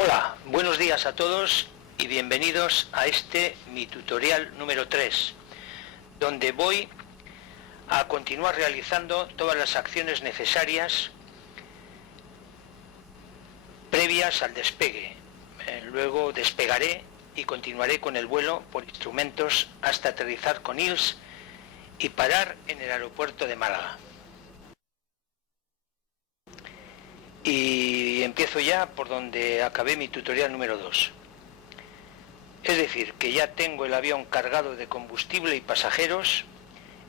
Hola, buenos días a todos y bienvenidos a mi tutorial número 3, donde voy a continuar realizando todas las acciones necesarias previas al despegue. Luego despegaré y continuaré con el vuelo por instrumentos hasta aterrizar con ILS y parar en el aeropuerto de Málaga. Y empiezo ya por donde acabé mi tutorial número 2. Es decir, que ya tengo el avión cargado de combustible y pasajeros,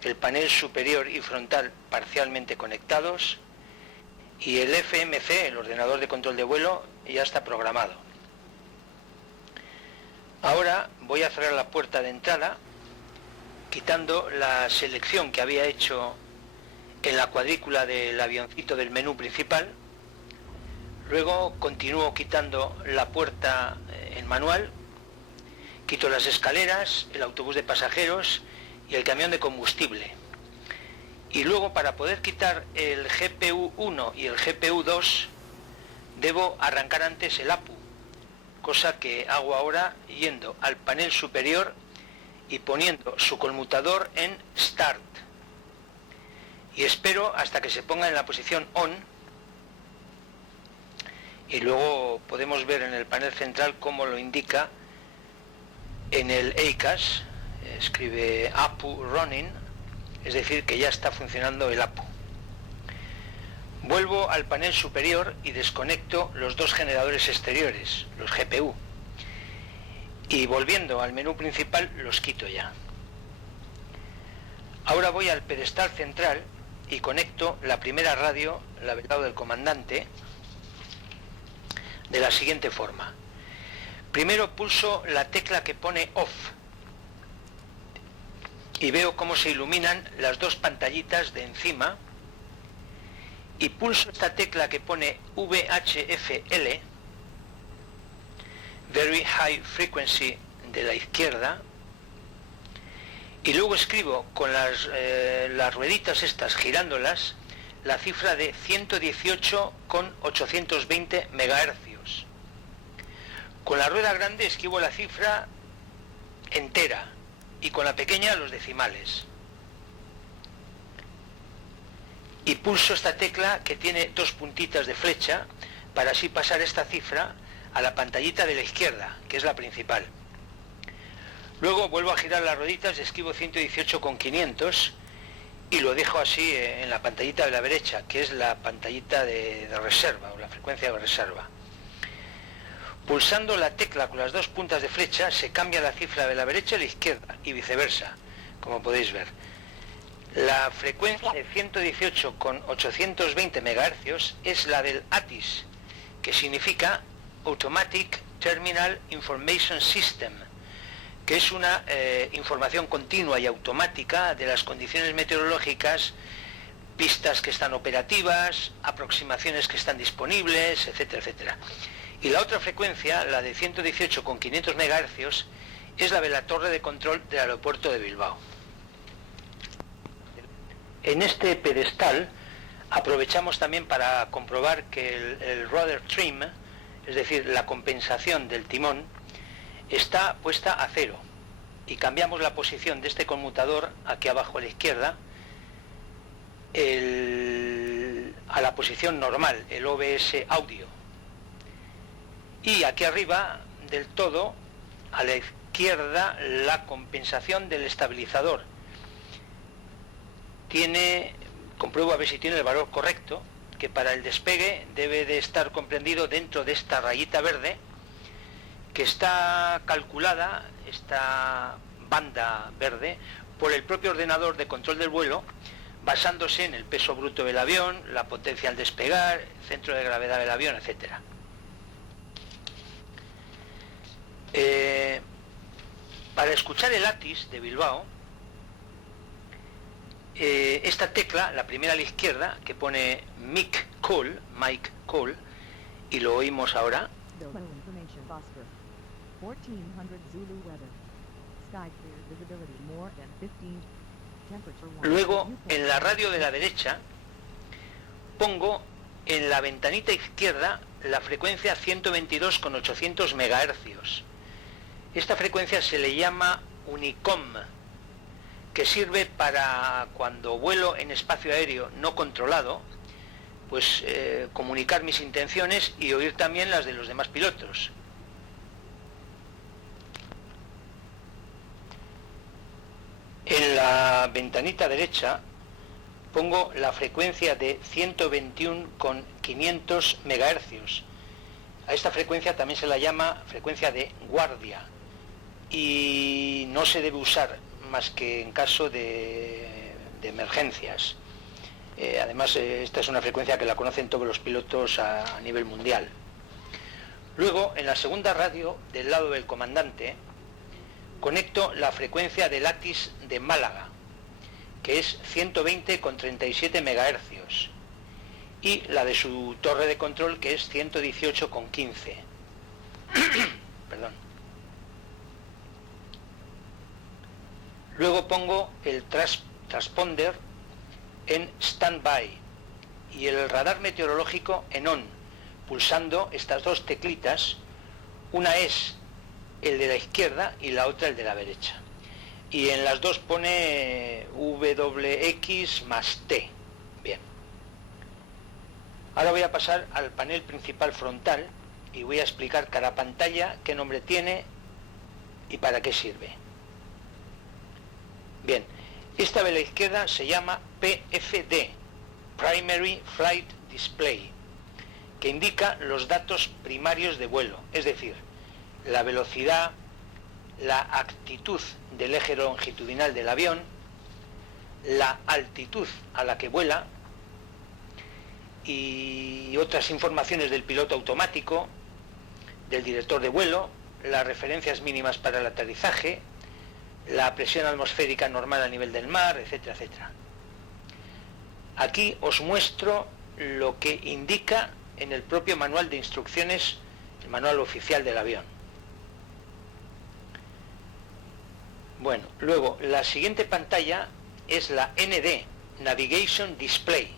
el panel superior y frontal parcialmente conectados y el FMC, el ordenador de control de vuelo, ya está programado. Ahora voy a cerrar la puerta de entrada, quitando la selección que había hecho en la cuadrícula del avioncito del menú principal. Luego continúo quitando la puerta en manual, quito las escaleras, el autobús de pasajeros y el camión de combustible. Y luego, para poder quitar el GPU 1 y el GPU 2, debo arrancar antes el APU, cosa que hago ahora yendo al panel superior y poniendo su conmutador en Start. Y espero hasta que se ponga en la posición ON. Y luego podemos ver en el panel central cómo lo indica en el ACAS, escribe APU Running, es decir, que ya está funcionando el APU. Vuelvo al panel superior y desconecto los dos generadores exteriores, los GPU. Y volviendo al menú principal, los quito ya. Ahora voy al pedestal central y conecto la primera radio, la del lado del comandante, de la siguiente forma. Primero pulso la tecla que pone OFF y veo cómo se iluminan las dos pantallitas de encima, y pulso esta tecla que pone VHFL, Very High Frequency, de la izquierda, y luego escribo con las rueditas estas, girándolas, la cifra de 118,820 MHz. Con la rueda grande escribo la cifra entera y con la pequeña los decimales. Y pulso esta tecla que tiene dos puntitas de flecha para así pasar esta cifra a la pantallita de la izquierda, que es la principal. Luego vuelvo a girar las rueditas y escribo 118,500 y lo dejo así en la pantallita de la derecha, que es la pantallita de reserva, o la frecuencia de reserva. Pulsando la tecla con las dos puntas de flecha se cambia la cifra de la derecha a la izquierda y viceversa, como podéis ver. La frecuencia de 118,820 MHz es la del ATIS, que significa Automatic Terminal Information System, que es una información continua y automática de las condiciones meteorológicas, pistas que están operativas, aproximaciones que están disponibles, etcétera, etcétera. Y la otra frecuencia, la de 118,500 MHz, es la de la torre de control del aeropuerto de Bilbao. En este pedestal aprovechamos también para comprobar que el rudder trim, es decir, la compensación del timón, está puesta a 0. Y cambiamos la posición de este conmutador, aquí abajo a la izquierda, a la posición normal, el OBS audio. Y aquí arriba del todo, a la izquierda, la compensación del estabilizador. Compruebo a ver si tiene el valor correcto, que para el despegue debe de estar comprendido dentro de esta rayita verde, que está calculada, esta banda verde, por el propio ordenador de control del vuelo, basándose en el peso bruto del avión, la potencia al despegar, el centro de gravedad del avión, etcétera. Para escuchar el ATIS de Bilbao, esta tecla, la primera a la izquierda, que pone Mike Call, y lo oímos ahora. Luego, en la radio de la derecha, pongo en la ventanita izquierda la frecuencia 122,800 MHz. Esta frecuencia se le llama Unicom, que sirve para cuando vuelo en espacio aéreo no controlado, pues comunicar mis intenciones y oír también las de los demás pilotos. En la ventanita derecha pongo la frecuencia de 121,500 MHz. A esta frecuencia también se la llama frecuencia de guardia y no se debe usar más que en caso de emergencias. Además, esta es una frecuencia que la conocen todos los pilotos a nivel mundial. Luego, en la segunda radio del lado del comandante, conecto la frecuencia de Latis de Málaga, que es 120,37 MHz, y la de su torre de control, que es 118,15. Perdón. Luego pongo el transponder en standby y el radar meteorológico en on, pulsando estas dos teclitas. Una es el de la izquierda y la otra el de la derecha. Y en las dos pone WX más T. Bien. Ahora voy a pasar al panel principal frontal y voy a explicar cada pantalla, qué nombre tiene y para qué sirve. Bien, esta de la izquierda se llama PFD, Primary Flight Display, que indica los datos primarios de vuelo, es decir, la velocidad, la actitud del eje longitudinal del avión, la altitud a la que vuela y otras informaciones del piloto automático, del director de vuelo, las referencias mínimas para el aterrizaje, la presión atmosférica normal a nivel del mar, etcétera, etcétera. Aquí os muestro lo que indica en el propio manual de instrucciones, el manual oficial del avión. Bueno, luego la siguiente pantalla es la ND, Navigation Display,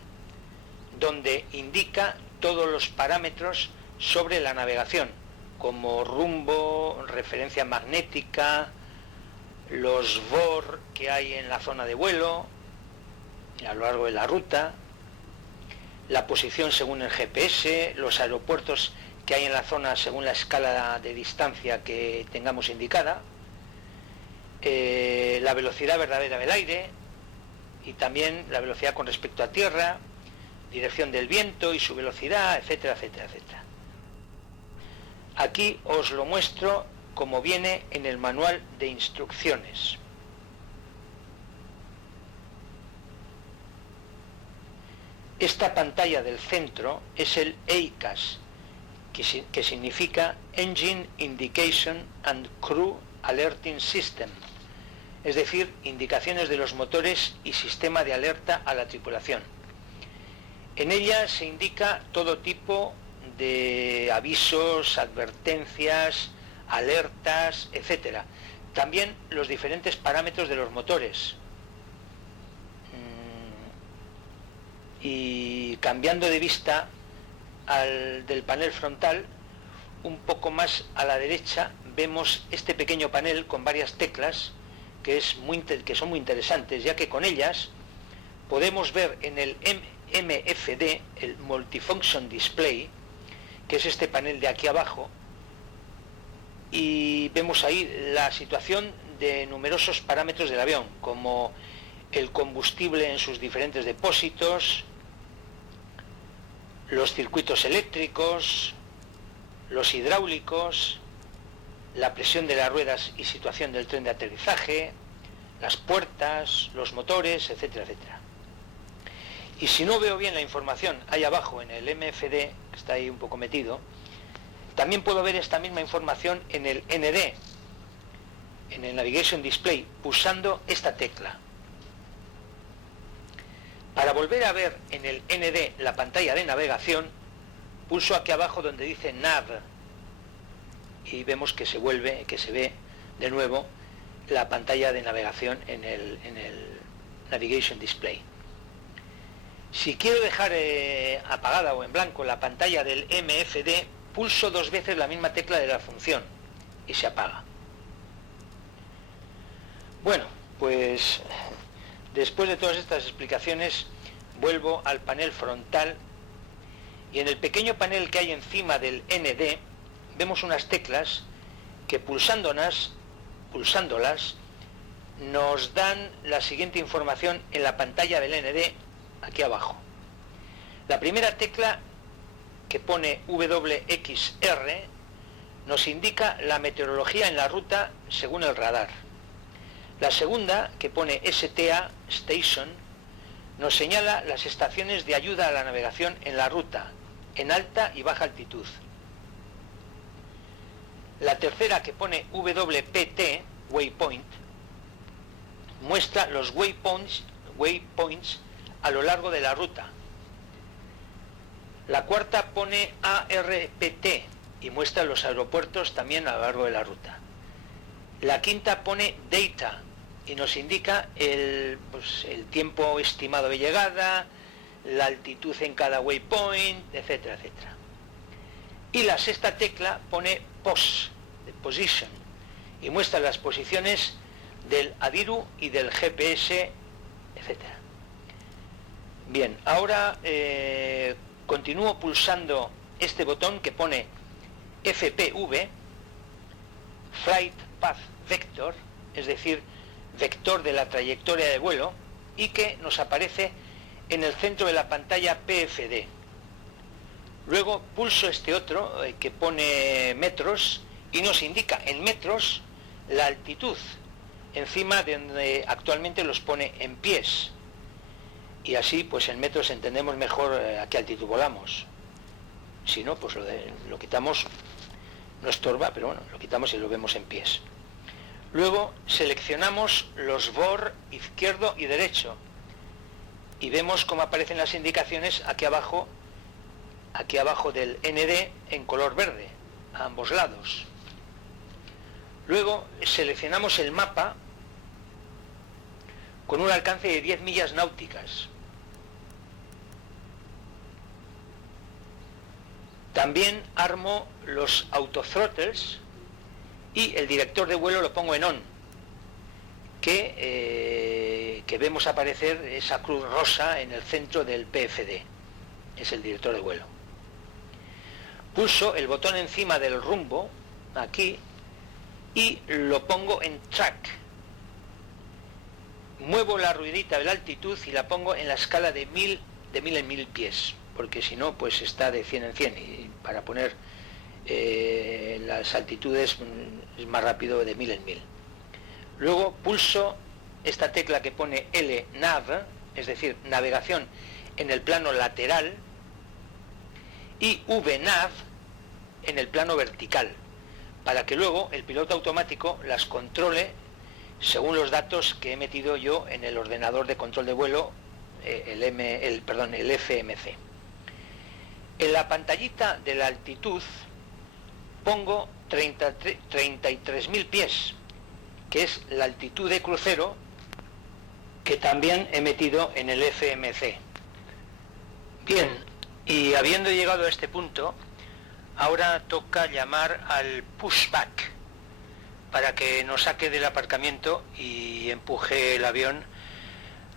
donde indica todos los parámetros sobre la navegación, como rumbo, referencia magnética, los VOR que hay en la zona de vuelo, a lo largo de la ruta, la posición según el GPS, los aeropuertos que hay en la zona según la escala de distancia que tengamos indicada, la velocidad verdadera del aire y también la velocidad con respecto a tierra, dirección del viento y su velocidad, etcétera, etcétera, etcétera. Aquí os lo muestro como viene en el manual de instrucciones. Esta pantalla del centro es el EICAS, que significa Engine Indication and Crew Alerting System, es decir, indicaciones de los motores y sistema de alerta a la tripulación. En ella se indica todo tipo de avisos, advertencias, alertas, etcétera. También los diferentes parámetros de los motores. Y cambiando de vista del panel frontal, un poco más a la derecha vemos este pequeño panel con varias teclas que son muy interesantes, ya que con ellas podemos ver en el MFD, el Multifunction Display, que es este panel de aquí abajo, y vemos ahí la situación de numerosos parámetros del avión, como el combustible en sus diferentes depósitos, los circuitos eléctricos, los hidráulicos, la presión de las ruedas y situación del tren de aterrizaje, las puertas, los motores, etcétera, etcétera. Y si no veo bien la información ahí abajo en el MFD, que está ahí un poco metido, también puedo ver esta misma información en el ND, en el Navigation Display, pulsando esta tecla. Para volver a ver en el ND la pantalla de navegación, pulso aquí abajo donde dice Nav y vemos que se ve de nuevo la pantalla de navegación en el Navigation Display. Si quiero dejar apagada o en blanco la pantalla del MFD, pulso 2 veces la misma tecla de la función y se apaga. Bueno, pues después de todas estas explicaciones vuelvo al panel frontal y en el pequeño panel que hay encima del ND vemos unas teclas que pulsándolas nos dan la siguiente información en la pantalla del ND aquí abajo. La primera tecla, que pone WXR, nos indica la meteorología en la ruta según el radar. La segunda, que pone STA Station, nos señala las estaciones de ayuda a la navegación en la ruta, en alta y baja altitud. La tercera, que pone WPT, Waypoint, muestra los waypoints a lo largo de la ruta. La cuarta pone ARPT y muestra los aeropuertos también a lo largo de la ruta. La quinta pone Data y nos indica el tiempo estimado de llegada, la altitud en cada waypoint, etcétera, etcétera. Y la sexta tecla pone POS, de Position, y muestra las posiciones del ADIRU y del GPS, etcétera. Bien, ahora continúo pulsando este botón que pone FPV, Flight Path Vector, es decir, vector de la trayectoria de vuelo, y que nos aparece en el centro de la pantalla PFD. Luego pulso este otro que pone metros y nos indica en metros la altitud, encima de donde actualmente los pone en pies. Y así pues en metros entendemos mejor a qué altitud volamos. Si no, pues lo quitamos, no estorba, pero bueno, lo quitamos y lo vemos en pies. Luego seleccionamos los BOR izquierdo y derecho y vemos cómo aparecen las indicaciones aquí abajo del ND en color verde, a ambos lados. Luego seleccionamos el mapa con un alcance de 10 millas náuticas. También armo los autothrottles y el director de vuelo lo pongo en on, que vemos aparecer esa cruz rosa en el centro del PFD, es el director de vuelo. Pulso el botón encima del rumbo, aquí, y lo pongo en track. Muevo la ruedita de la altitud y la pongo en la escala de 1000 en 1000 pies, porque si no, pues está de 100 en 100, y para poner las altitudes es más rápido de 1000 en 1000. Luego pulso esta tecla que pone LNAV, es decir, navegación en el plano lateral, y VNAV en el plano vertical, para que luego el piloto automático las controle según los datos que he metido yo en el ordenador de control de vuelo, el FMC. En la pantallita de la altitud pongo 33.000 pies, que es la altitud de crucero que también he metido en el FMC. Bien, y habiendo llegado a este punto, ahora toca llamar al pushback para que nos saque del aparcamiento y empuje el avión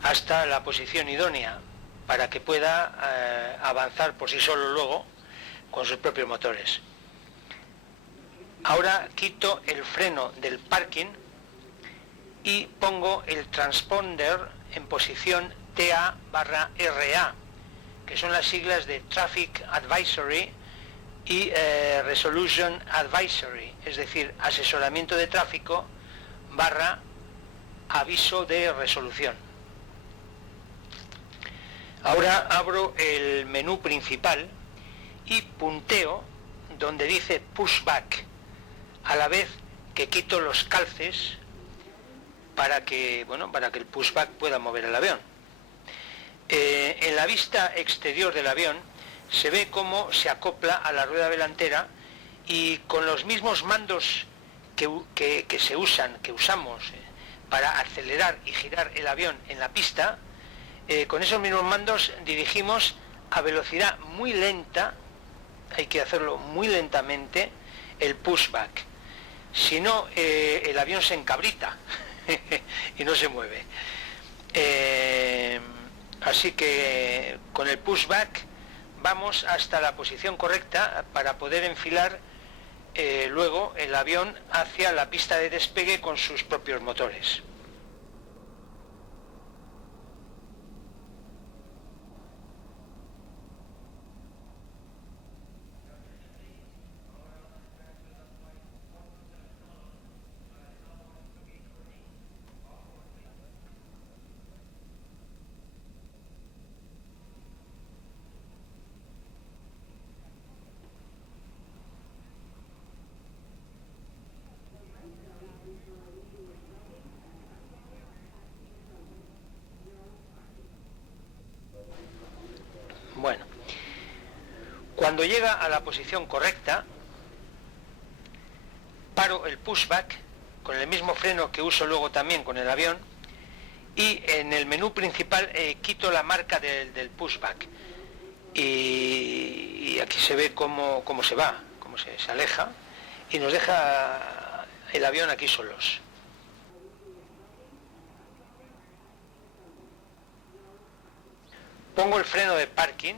hasta la posición idónea para que pueda avanzar por sí solo luego con sus propios motores. Ahora quito el freno del parking y pongo el transponder en posición TA/RA, que son las siglas de Traffic Advisory y Resolution Advisory, es decir, asesoramiento de tráfico / aviso de resolución. Ahora abro el menú principal y punteo donde dice pushback, a la vez que quito los calces para que el pushback pueda mover el avión. En la vista exterior del avión se ve cómo se acopla a la rueda delantera y con los mismos mandos que usamos para acelerar y girar el avión en la pista, con esos mismos mandos dirigimos a velocidad muy lenta, hay que hacerlo muy lentamente, el pushback. Si no, el avión se encabrita y no se mueve. Así que con el pushback vamos hasta la posición correcta para poder enfilar luego el avión hacia la pista de despegue con sus propios motores. Bueno, cuando llega a la posición correcta, paro el pushback con el mismo freno que uso luego también con el avión, y en el menú principal quito la marca del pushback, y aquí se ve cómo se va, cómo se aleja, y nos deja el avión aquí solos. Pongo el freno de parking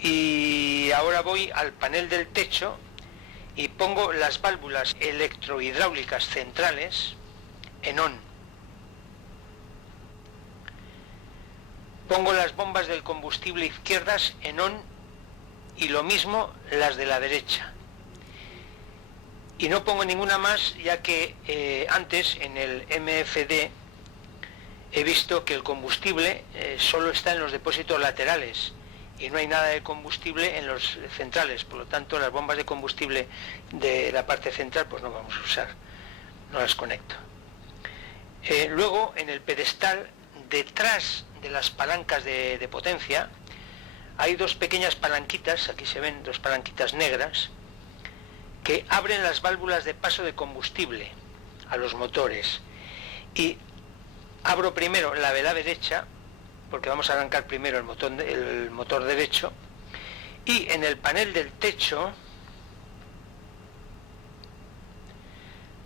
y ahora voy al panel del techo y pongo las válvulas electrohidráulicas centrales en on. Pongo las bombas del combustible izquierdas en on y lo mismo las de la derecha. Y no pongo ninguna más, ya que antes en el MFD he visto que el combustible solo está en los depósitos laterales y no hay nada de combustible en los centrales, por lo tanto las bombas de combustible de la parte central pues no vamos a usar, no las conecto. Luego en el pedestal, detrás de las palancas de potencia, hay dos pequeñas palanquitas, aquí se ven dos palanquitas negras, que abren las válvulas de paso de combustible a los motores, y abro primero la vela derecha, porque vamos a arrancar primero el motor derecho, y en el panel del techo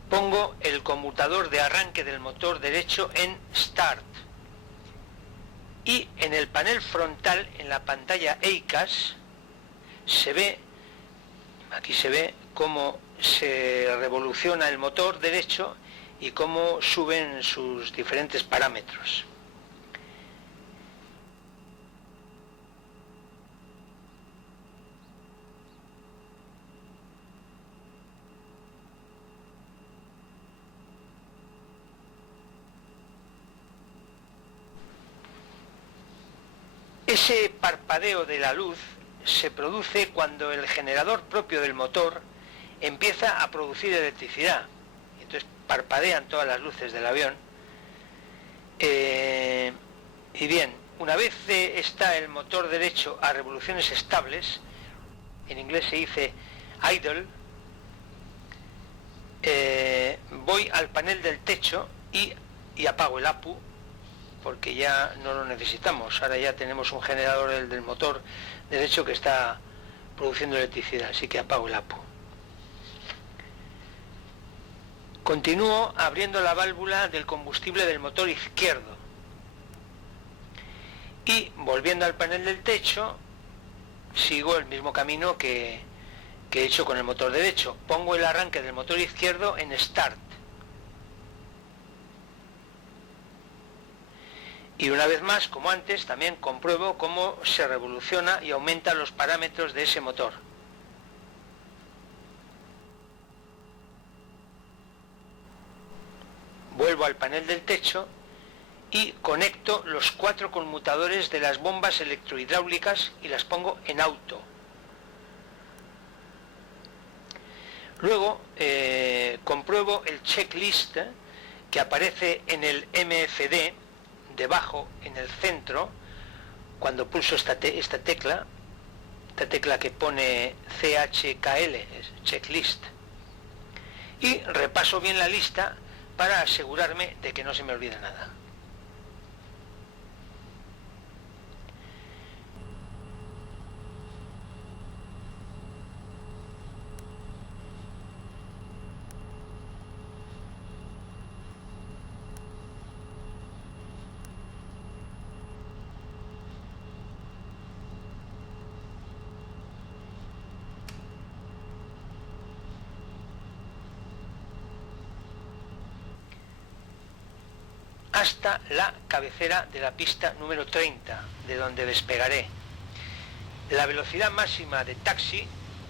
pongo el conmutador de arranque del motor derecho en Start, y en el panel frontal, en la pantalla EICAS, aquí se ve cómo se revoluciona el motor derecho y cómo suben sus diferentes parámetros. Ese parpadeo de la luz se produce cuando el generador propio del motor empieza a producir electricidad. Entonces parpadean todas las luces del avión. Y bien, una vez está el motor derecho a revoluciones estables, en inglés se dice idle, voy al panel del techo y apago el APU, porque ya no lo necesitamos. Ahora ya tenemos un generador del motor derecho que está produciendo electricidad, así que apago el APU. Continúo abriendo la válvula del combustible del motor izquierdo y volviendo al panel del techo sigo el mismo camino que he hecho con el motor derecho. Pongo el arranque del motor izquierdo en Start y una vez más, como antes, también compruebo cómo se revoluciona y aumenta los parámetros de ese motor. Vuelvo al panel del techo y conecto los 4 conmutadores de las bombas electrohidráulicas y las pongo en auto. Luego compruebo el checklist que aparece en el MFD debajo en el centro cuando pulso esta tecla que pone CHKL, es checklist, y repaso bien la lista para asegurarme de que no se me olvide nada. Hasta la cabecera de la pista número 30, de donde despegaré. La velocidad máxima de taxi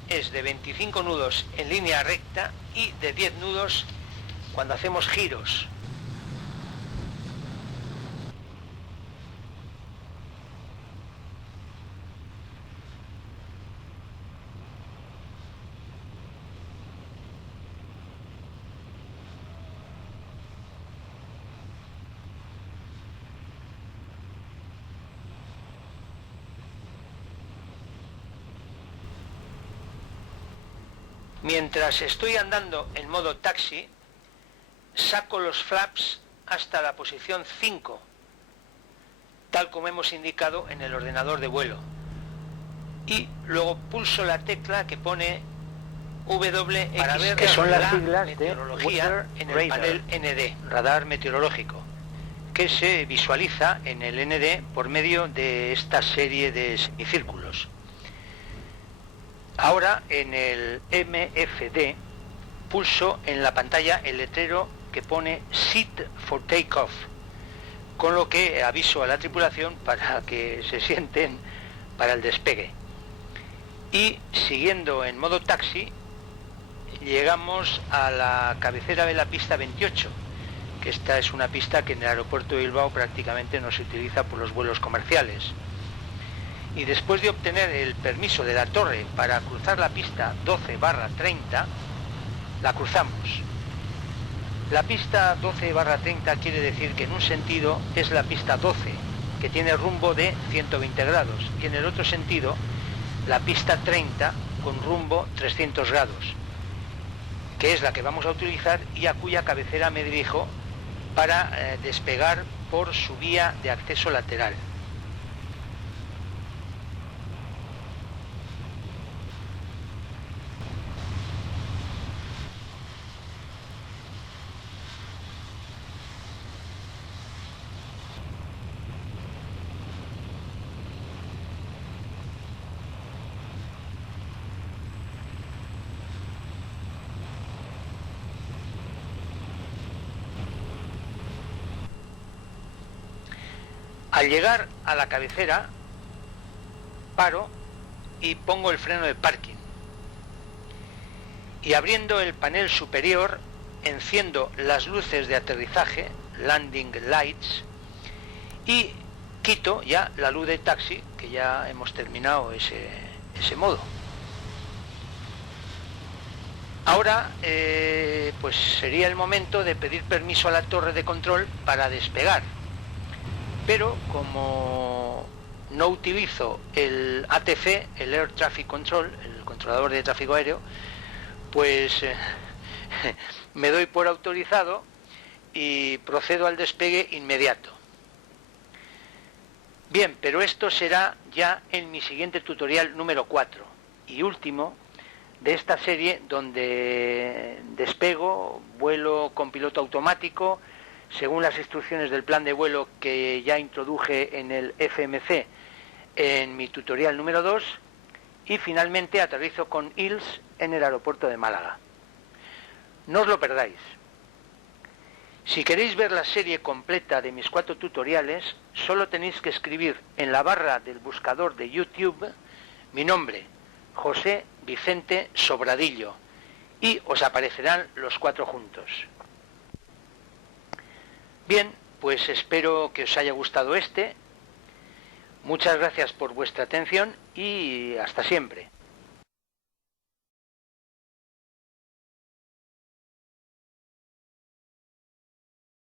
es de 25 nudos en línea recta y de 10 nudos cuando hacemos giros. Mientras estoy andando en modo taxi, saco los flaps hasta la posición 5, tal como hemos indicado en el ordenador de vuelo. Y luego pulso la tecla que pone WX para ver que son las siglas meteorología en el panel ND, radar meteorológico, que se visualiza en el ND por medio de esta serie de semicírculos. Ahora en el MFD pulso en la pantalla el letrero que pone Set for Takeoff, con lo que aviso a la tripulación para que se sienten para el despegue. Y siguiendo en modo taxi, llegamos a la cabecera de la pista 28, que esta es una pista que en el aeropuerto de Bilbao prácticamente no se utiliza por los vuelos comerciales. Y después de obtener el permiso de la torre para cruzar la pista 12/30, la cruzamos. La pista 12/30 quiere decir que en un sentido es la pista 12, que tiene rumbo de 120 grados, y en el otro sentido la pista 30 con rumbo 300 grados, que es la que vamos a utilizar y a cuya cabecera me dirijo para despegar por su vía de acceso lateral. Al llegar a la cabecera, paro y pongo el freno de parking. Y abriendo el panel superior, enciendo las luces de aterrizaje, landing lights, y quito ya la luz de taxi, que ya hemos terminado ese modo. Ahora, pues sería el momento de pedir permiso a la torre de control para despegar. Pero como no utilizo el ATC, el Air Traffic Control, el controlador de tráfico aéreo, pues me doy por autorizado y procedo al despegue inmediato. Bien, pero esto será ya en mi siguiente tutorial número 4 y último de esta serie, donde despego, vuelo con piloto automático, según las instrucciones del plan de vuelo que ya introduje en el FMC en mi tutorial número 2, y finalmente aterrizo con ILS en el aeropuerto de Málaga. No os lo perdáis. Si queréis ver la serie completa de mis 4 tutoriales, solo tenéis que escribir en la barra del buscador de YouTube mi nombre, José Vicente Sobradillo, y os aparecerán los 4 juntos. Bien, pues espero que os haya gustado Muchas gracias por vuestra atención y hasta siempre.